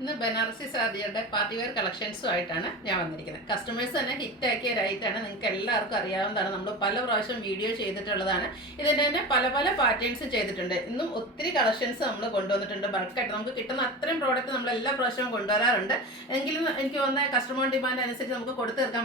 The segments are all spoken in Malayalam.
ഇന്ന് ബനാറസി സാരിയുടെ പാർട്ടി വെയർ കളക്ഷൻസുമായിട്ടാണ് ഞാൻ വന്നിരിക്കുന്നത്. കസ്റ്റമേഴ്സ് തന്നെ ഹിറ്റാക്കിയ റൈറ്റാണ്, നിങ്ങൾക്ക് എല്ലാവർക്കും അറിയാവുന്നതാണ്. നമ്മൾ പല പ്രാവശ്യം വീഡിയോ ചെയ്തിട്ടുള്ളതാണ്. ഇതിൻ്റെ തന്നെ പല പല പാറ്റേൺസും ചെയ്തിട്ടുണ്ട്. ഇന്നും ഒത്തിരി കളക്ഷൻസ് നമ്മൾ കൊണ്ടുവന്നിട്ടുണ്ട്. ബൾക്കായിട്ട് നമുക്ക് കിട്ടുന്ന അത്രയും പ്രോഡക്റ്റ് നമ്മൾ എല്ലാ പ്രാവശ്യവും കൊണ്ടുവരാറുണ്ട്. എങ്കിലും എനിക്ക് വന്ന കസ്റ്റമർ ഡിമാൻഡ് അനുസരിച്ച് നമുക്ക് കൊടുത്തു തീർക്കാൻ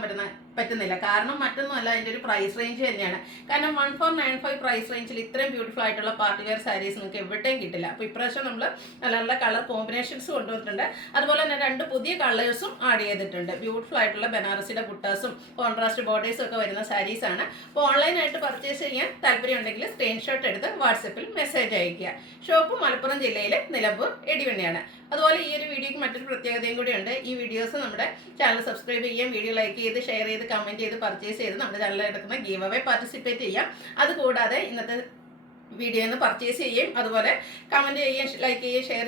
പറ്റുന്നില്ല. കാരണം മറ്റൊന്നുമല്ല, അതിൻ്റെ ഒരു പ്രൈസ് റേഞ്ച് തന്നെയാണ്. കാരണം 1495 പ്രൈസ് റേഞ്ചിൽ ഇത്രയും ബ്യൂട്ടിഫുൾ ആയിട്ടുള്ള പാർട്ടി വെയർ സാരീസ് നിങ്ങൾക്ക് എവിടെയും കിട്ടില്ല. അപ്പോൾ ഇപ്രാവശ്യം നമ്മൾ നല്ല നല്ല കളർ കോമ്പിനേഷൻസ് കൊണ്ടുവന്നിട്ടുണ്ട്. അതുപോലെ തന്നെ 2 പുതിയ കളേഴ്സും ആഡ് ചെയ്തിട്ടുണ്ട്. ബ്യൂട്ടിഫുൾ ആയിട്ടുള്ള ബനാറസിയുടെ ബുട്ടാസും കോൺട്രാസ്റ്റ് ബോർഡേഴ്സും ഒക്കെ വരുന്ന സാരീസ് ആണ്. അപ്പോൾ ഓൺലൈനായിട്ട് പർച്ചേസ് ചെയ്യാൻ താല്പര്യം ഉണ്ടെങ്കിൽ സ്ക്രീൻഷോട്ട് എടുത്ത് വാട്സപ്പിൽ മെസ്സേജ് അയയ്ക്കുക. ഷോപ്പ് മലപ്പുറം ജില്ലയിലെ നിലമ്പൂർ എടിവണ്ണയാണ്. അതുപോലെ ഈ ഒരു വീഡിയോയ്ക്ക് മറ്റൊരു പ്രത്യേകതയും കൂടിയുണ്ട്. ഈ വീഡിയോസ് നമ്മുടെ ചാനൽ സബ്സ്ക്രൈബ് ചെയ്യാം, വീഡിയോ ലൈക്ക് ചെയ്ത് ഷെയർ ചെയ്ത് കമൻറ്റ് ചെയ്ത് പർച്ചേസ് ചെയ്ത് നമ്മുടെ ചാനലിൽ എടുക്കുന്ന ഗീവ് അവേ പാർട്ടിസിപ്പേറ്റ് ചെയ്യാം. അതുകൂടാതെ ഇന്നത്തെ വീഡിയോ ഒന്ന് പർച്ചേസ് ചെയ്യുകയും അതുപോലെ കമൻറ്റ് ചെയ്യുകയും ലൈക്ക് ചെയ്യുകയും ഷെയർ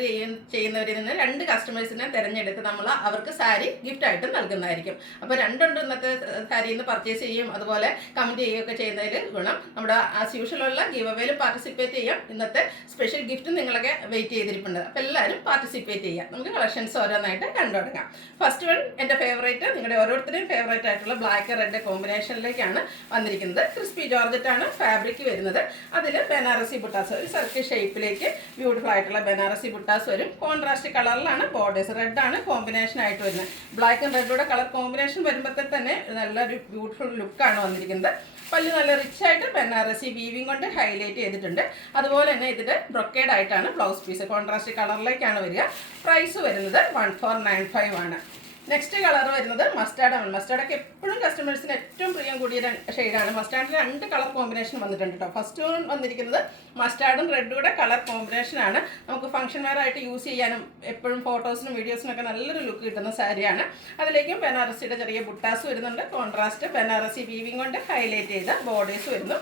ചെയ്യുന്നവരിൽ നിന്ന് 2 കസ്റ്റമേഴ്സിനെ തിരഞ്ഞെടുത്ത് നമ്മൾ അവർക്ക് സാരി ഗിഫ്റ്റായിട്ട് നൽകുന്നതായിരിക്കും. അപ്പോൾ 2 ഇന്നത്തെ സാരി ഇന്ന് പർച്ചേസ് ചെയ്യും അതുപോലെ കമൻറ്റ് ചെയ്യുകയൊക്കെ ചെയ്യുന്നതിൽ ഗുണം. നമ്മുടെ ആസ് യൂഷ്വലുള്ള ഗീവ് അവേയിൽ പാർട്ടിസിപ്പേറ്റ് ചെയ്യാം. ഇന്നത്തെ സ്പെഷ്യൽ ഗിഫ്റ്റ് നിങ്ങളൊക്കെ വെയിറ്റ് ചെയ്തിരിപ്പുണ്ട്. അപ്പോൾ എല്ലാവരും പാർട്ടിസിപ്പേറ്റ് ചെയ്യാം. നമുക്ക് കളക്ഷൻസ് ഓരോന്നായിട്ട് കണ്ടു തുടങ്ങാം. ഫസ്റ്റ് വൺ എൻ്റെ ഫേവറേറ്റ്, നിങ്ങളുടെ ഓരോരുത്തരുടെയും ഫേവറേറ്റ് ആയിട്ടുള്ള ബ്ലാക്ക് റെഡ് കോമ്പിനേഷനിലേക്കാണ് വന്നിരിക്കുന്നത്. ക്രിസ്പി ജോർജറ്റാണ് ഫാബ്രിക് വരുന്നത്. അതിൽ ബനാറസി ബുട്ടാസ് ഒരു സർക്കിൾ ഷേപ്പിലേക്ക് ബ്യൂട്ടിഫുൾ ആയിട്ടുള്ള ബനാറസി ബുട്ടാസ് വരും. കോൺട്രാസ്റ്റ് കളറിലാണ് ബോർഡേഴ്സ്. റെഡാണ് കോമ്പിനേഷൻ ആയിട്ട് വരുന്നത്. ബ്ലാക്ക് ആൻഡ് റെഡൂടെ കളർ കോമ്പിനേഷൻ വരുമ്പോഴത്തെ തന്നെ നല്ലൊരു ബ്യൂട്ടിഫുൾ ലുക്കാണ് വന്നിരിക്കുന്നത്. പല്ല് നല്ല റിച്ച് ആയിട്ട് ബനാറസി വീവിങ് കൊണ്ട് ഹൈലൈറ്റ് ചെയ്തിട്ടുണ്ട്. അതുപോലെ തന്നെ ഇതിൻ്റെ ബ്രൊക്കേഡ് ആയിട്ടാണ് ബ്ലൗസ് പീസ്. കോൺട്രാസ്റ്റ് കളറിലേക്കാണ് വരിക. പ്രൈസ് വരുന്നത് 1495 ആണ്. നെക്സ്റ്റ് കളർ വരുന്നത് മസ്റ്റാർഡാണ്. മസ്റ്റാർഡൊക്കെ എപ്പോഴും കസ്റ്റമേഴ്സിന് ഏറ്റവും പ്രിയം കൂടിയ ഷെയ്ഡാണ്. മസ്റ്റാർഡിൽ 2 കളർ കോമ്പിനേഷൻ വന്നിട്ടുണ്ട് കേട്ടോ. ഫസ്റ്റ് വന്നിരിക്കുന്നത് മസ്റ്റാർഡും റെഡൂടെ കളർ കോമ്പിനേഷനാണ്. നമുക്ക് ഫംഗ്ഷൻ വെയർ ആയിട്ട് യൂസ് ചെയ്യാനും എപ്പോഴും ഫോട്ടോസിനും വീഡിയോസിനൊക്കെ നല്ലൊരു ലുക്ക് കിട്ടുന്ന സാരിയാണ്. അതിലേക്കും ബനാറസിയുടെ ചെറിയ ബുട്ടാസ് വരുന്നുണ്ട്. കോൺട്രാസ്റ്റ് ബനാറസി വീവിങ് കൊണ്ട് ഹൈലൈറ്റ് ചെയ്ത ബോർഡേഴ്സ് വരുന്നു.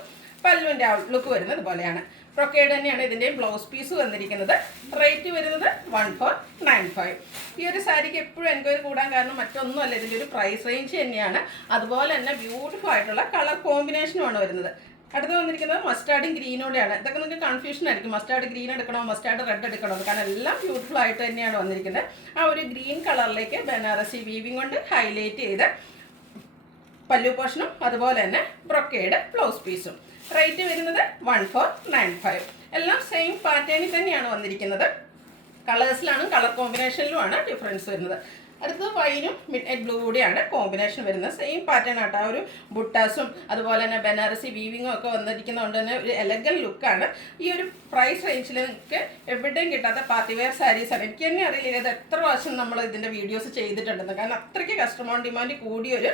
പല്ലുവിൻ്റെ ഔട്ട്ലുക്ക് വരുന്നത് ഇതുപോലെയാണ്. ബ്രൊക്കേഡ് തന്നെയാണ് ഇതിൻ്റെ ബ്ലൗസ് പീസ് വന്നിരിക്കുന്നത്. റേറ്റ് വരുന്നത് 1495. ഈ ഒരു സാരിക്ക് എപ്പോഴും എൻക്വയറി കൂടാൻ കാരണം മറ്റൊന്നുമല്ല, ഇതിൻ്റെ ഒരു പ്രൈസ് റേഞ്ച് തന്നെയാണ്. അതുപോലെ തന്നെ ബ്യൂട്ടിഫുൾ ആയിട്ടുള്ള കളർ കോമ്പിനേഷനുമാണ് വരുന്നത്. അടുത്ത് വന്നിരിക്കുന്നത് മസ്റ്റാർഡും ഗ്രീനോടെയാണ്. ഇതൊക്കെ നിങ്ങൾക്ക് കൺഫ്യൂഷൻ ആയിരിക്കും, മസ്റ്റാർഡ് ഗ്രീൻ എടുക്കണോ മസ്റ്റാർഡ് റെഡ് എടുക്കണോ, കാരണം എല്ലാം ബ്യൂട്ടിഫുൾ ആയിട്ട് തന്നെയാണ് വന്നിരിക്കുന്നത്. ആ ഒരു ഗ്രീൻ കളറിലേക്ക് ബനാറസി വീവിങ് കൊണ്ട് ഹൈലൈറ്റ് ചെയ്ത് പല്ലു പോർഷനും അതുപോലെ തന്നെ ബ്രൊക്കേഡ് ബ്ലൗസ് പീസും. റേറ്റ് വരുന്നത് 1495. എല്ലാം സെയിം പാറ്റേണിൽ തന്നെയാണ് വന്നിരിക്കുന്നത്. കളേഴ്സിലാണ് കളർ കോമ്പിനേഷനിലുമാണ് ഡിഫറൻസ് വരുന്നത്. അടുത്തത് വൈനും മിഡ് നൈറ്റ് ബ്ലൂ കൂടിയാണ് കോമ്പിനേഷൻ വരുന്നത്. സെയിം പാറ്റേൺ ആട്ടോ. ആ ഒരു ബുട്ടാസും അതുപോലെ തന്നെ ബനാറസി വീവിങ്ങും ഒക്കെ വന്നിരിക്കുന്നതുകൊണ്ട് തന്നെ ഒരു എലഗൻ ലുക്കാണ്. ഈ ഒരു പ്രൈസ് റേഞ്ചിൽ നിങ്ങൾക്ക് എവിടെയും കിട്ടാത്ത പാർട്ടി വെയർ സാരീസാണ്. എനിക്ക് തന്നെ അറിയില്ല ഇത് എത്ര പ്രാവശ്യം നമ്മൾ ഇതിൻ്റെ വീഡിയോസ് ചെയ്തിട്ടുണ്ടെന്ന്. കാരണം അത്രയ്ക്ക് കസ്റ്റമർ ഡിമാൻഡ് കൂടിയൊരു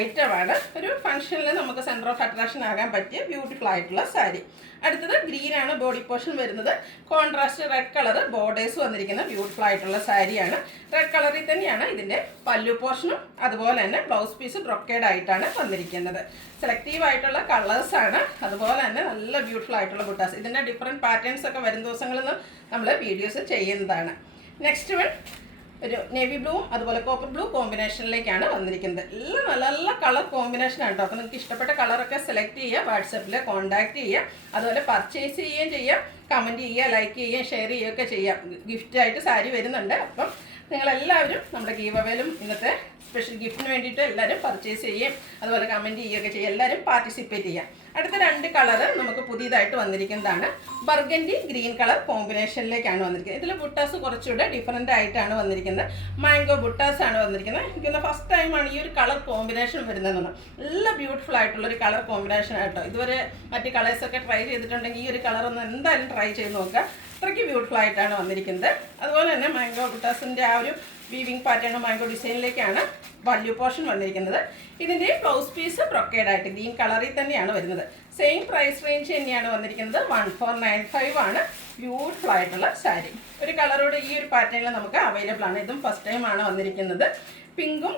ഐറ്റമാണ്. ഒരു ഫംഗ്ഷനിൽ നമുക്ക് സെൻറ്റർ ഓഫ് അട്രാക്ഷൻ ആകാൻ പറ്റിയ ബ്യൂട്ടിഫുൾ ആയിട്ടുള്ള സാരി. അടുത്തത് ഗ്രീനാണ് ബോഡി പോർഷൻ വരുന്നത്. കോൺട്രാസ്റ്റ് റെഡ് കളർ ബോർഡേഴ്സ് വന്നിരിക്കുന്ന ബ്യൂട്ടിഫുൾ ആയിട്ടുള്ള സാരിയാണ്. റെഡ് കളറിൽ തന്നെയാണ് ഇതിൻ്റെ പല്ലു പോർഷനും അതുപോലെ തന്നെ ബ്ലൗസ് പീസ് ബ്രൊക്കേഡ് ആയിട്ടാണ് വന്നിരിക്കുന്നത്. സെലക്റ്റീവ് ആയിട്ടുള്ള കളേഴ്സാണ്. അതുപോലെ തന്നെ നല്ല ബ്യൂട്ടിഫുൾ ആയിട്ടുള്ള ബുട്ടാസ്. ഇതിൻ്റെ ഡിഫറെൻറ്റ് പാറ്റേൺസ് ഒക്കെ വരും ദിവസങ്ങളിൽ നമ്മൾ വീഡിയോസ് ചെയ്യുന്നതാണ്. നെക്സ്റ്റ് വൺ ഒരു നേവി ബ്ലൂവും അതുപോലെ കോപ്പർ ബ്ലൂ കോമ്പിനേഷനിലേക്കാണ് വന്നിരിക്കുന്നത്. എല്ലാം നല്ല നല്ല കളർ കോമ്പിനേഷനാണ് കേട്ടോ. അപ്പോൾ നിങ്ങൾക്ക് ഇഷ്ടപ്പെട്ട കളറൊക്കെ സെലക്ട് ചെയ്യുക, വാട്സപ്പിൽ കോൺടാക്റ്റ് ചെയ്യുക, അതുപോലെ പർച്ചേസ് ചെയ്യുകയും ചെയ്യാം, കമൻറ്റ് ചെയ്യുക, ലൈക്ക് ചെയ്യുകയും ഷെയർ ചെയ്യുകയൊക്കെ ചെയ്യാം. ഗിഫ്റ്റായിട്ട് സാരി വരുന്നുണ്ട്. അപ്പം നിങ്ങളെല്ലാവരും നമ്മുടെ ഗീവ് അവേയിലും ഇന്നത്തെ സ്പെഷ്യൽ ഗിഫ്റ്റിന് വേണ്ടിയിട്ട് എല്ലാവരും പർച്ചേസ് ചെയ്യുകയും അതുപോലെ കമൻറ്റ് ചെയ്യുകയൊക്കെ ചെയ്യുക. എല്ലാവരും പാർട്ടിസിപ്പേറ്റ് ചെയ്യാം. അടുത്ത 2 കളറ് നമുക്ക് പുതിയതായിട്ട് വന്നിരിക്കുന്നതാണ്. ബർഗൻഡി ഗ്രീൻ കളർ കോമ്പിനേഷനിലേക്കാണ് വന്നിരിക്കുന്നത്. ഇതിൽ ബുട്ടാസ് കുറച്ചുകൂടെ ഡിഫറൻ്റ് ആയിട്ടാണ് വന്നിരിക്കുന്നത്. മാംഗോ ബുട്ടാസ് ആണ് വന്നിരിക്കുന്നത്. എനിക്കൊന്ന് ഫസ്റ്റ് ടൈമാണ് ഈ ഒരു കളർ കോമ്പിനേഷൻ വരുന്നതെന്ന്. നല്ല ബ്യൂട്ടിഫുൾ ആയിട്ടുള്ളൊരു കളർ കോമ്പിനേഷൻ ആയിട്ടോ. ഇതുവരെ മറ്റ് കളേഴ്സൊക്കെ ട്രൈ ചെയ്തിട്ടുണ്ടെങ്കിൽ ഈ ഒരു കളറൊന്ന് എന്തായാലും ട്രൈ ചെയ്ത് നോക്കുക. അത്രയ്ക്ക് ബ്യൂട്ടിഫുൾ ആയിട്ടാണ് വന്നിരിക്കുന്നത്. അതുപോലെ തന്നെ മാംഗോ ബുട്ടാസിൻ്റെ ആ ഒരു വീവിങ് പാറ്റേൺ മാംഗോ ഡിസൈനിലേക്കാണ് പല്ലു പോർഷൻ വന്നിരിക്കുന്നത്. ഇതിൻ്റെ ബ്ലൗസ് പീസ് ബ്രൊക്കേഡ് ആയിട്ട് ഗ്രീൻ കളറിൽ തന്നെയാണ് വരുന്നത്. സെയിം പ്രൈസ് റേഞ്ച് തന്നെയാണ് വന്നിരിക്കുന്നത്. 1495 ആണ്. ബ്യൂട്ടിഫുൾ ആയിട്ടുള്ള സാരി. ഒരു കളറോട് ഈ ഒരു പാറ്റേണിൽ നമുക്ക് അവൈലബിൾ ആണ്. ഇതും ഫസ്റ്റ് ടൈം ആണ് വന്നിരിക്കുന്നത്. പിങ്കും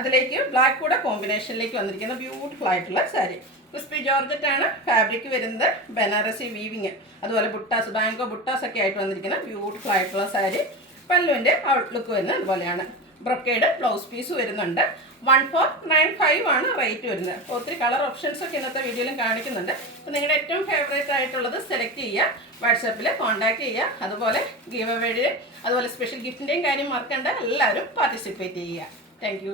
അതിലേക്ക് ബ്ലാക്ക് കൂടെ കോമ്പിനേഷനിലേക്ക് വന്നിരിക്കുന്ന ബ്യൂട്ടിഫുൾ ആയിട്ടുള്ള സാരി. ക്രിസ്പി ജോർജറ്റാണ് ഫാബ്രിക് വരുന്നത്. ബനാറസി വീവിങ് അതുപോലെ ബുട്ടാസ് മാംഗോ ബുട്ടാസ് ഒക്കെ ആയിട്ട് വന്നിരിക്കുന്ന ബ്യൂട്ടിഫുൾ ആയിട്ടുള്ള സാരി. പല്ലുവിൻ്റെ ഔട്ട്ലുക്ക് വരുന്നത് അതുപോലെയാണ്. ബ്രൊക്കേഡ് ബ്ലൗസ് പീസ് വരുന്നുണ്ട്. 1495 ആണ് റേറ്റ് വരുന്നത്. അപ്പോൾ ഒത്തിരി കളർ ഓപ്ഷൻസ് ഒക്കെ ഇന്നത്തെ വീഡിയോയിലും കാണിക്കുന്നുണ്ട്. അപ്പോൾ നിങ്ങളുടെ ഏറ്റവും ഫേവറേറ്റ് ആയിട്ടുള്ളത് സെലക്ട് ചെയ്യുക, വാട്സാപ്പിൽ കോൺടാക്ട് ചെയ്യുക. അതുപോലെ ഗീവ് അവേ അതുപോലെ സ്പെഷ്യൽ ഗിഫ്റ്റിൻ്റെയും കാര്യം മറക്കണ്ട, എല്ലാവരും പാർട്ടിസിപ്പേറ്റ് ചെയ്യുക. താങ്ക്